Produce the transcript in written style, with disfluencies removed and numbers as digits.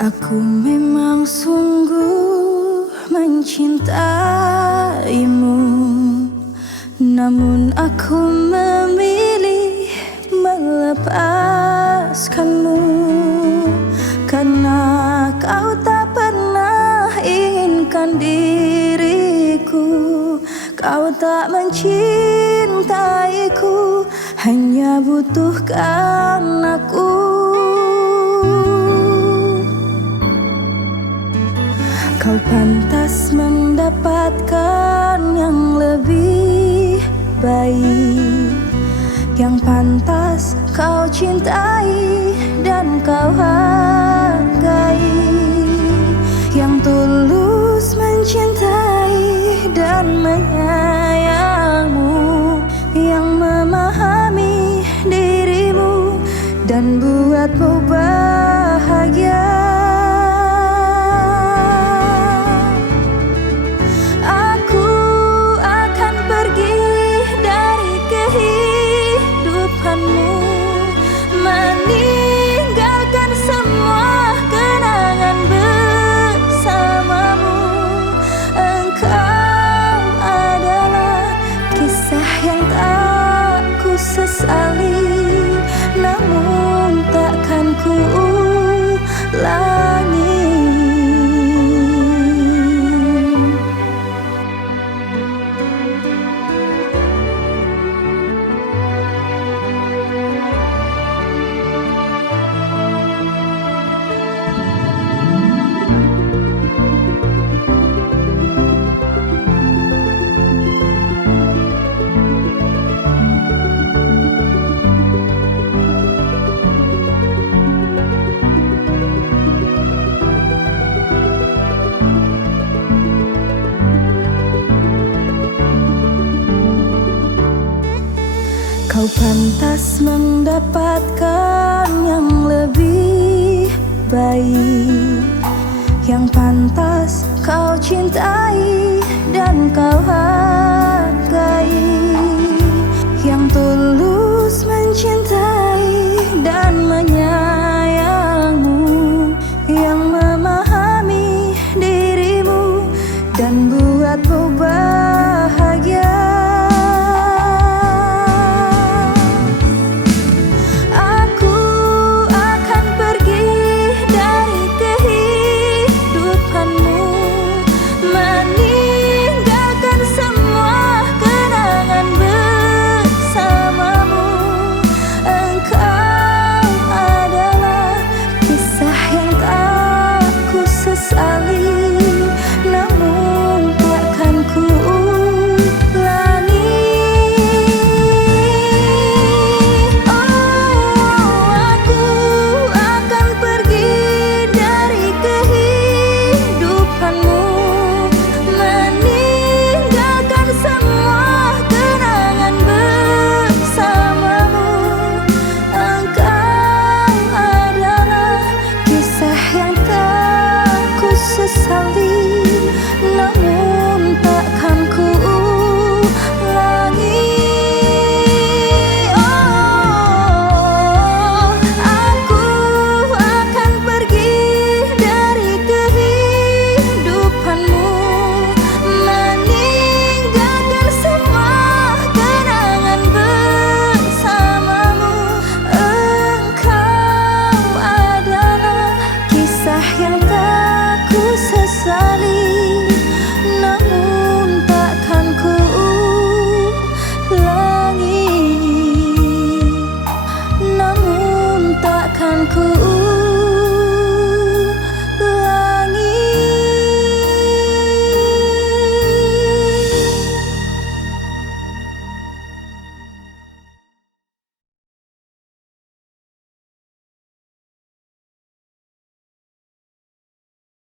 Aku memang sungguh mencintaimu, namun aku memilih melepaskanmu, karena kau tak pernah inginkan diriku. Kau tak mencintaiku, hanya butuhkan aku. Kau pantas mendapatkan yang lebih baik, yang pantas kau cintai dan kau hargai, yang tulus mencintai dan menyayangmu, yang memahami dirimu dan buatmu bahagia. Meninggalkan semua kenangan bersamamu. Engkau adalah kisah yang tak ku sesali, namun takkan ku ulangi. Kau pantas mendapatkan yang lebih baik, yang pantas kau cintai dan kau hargai.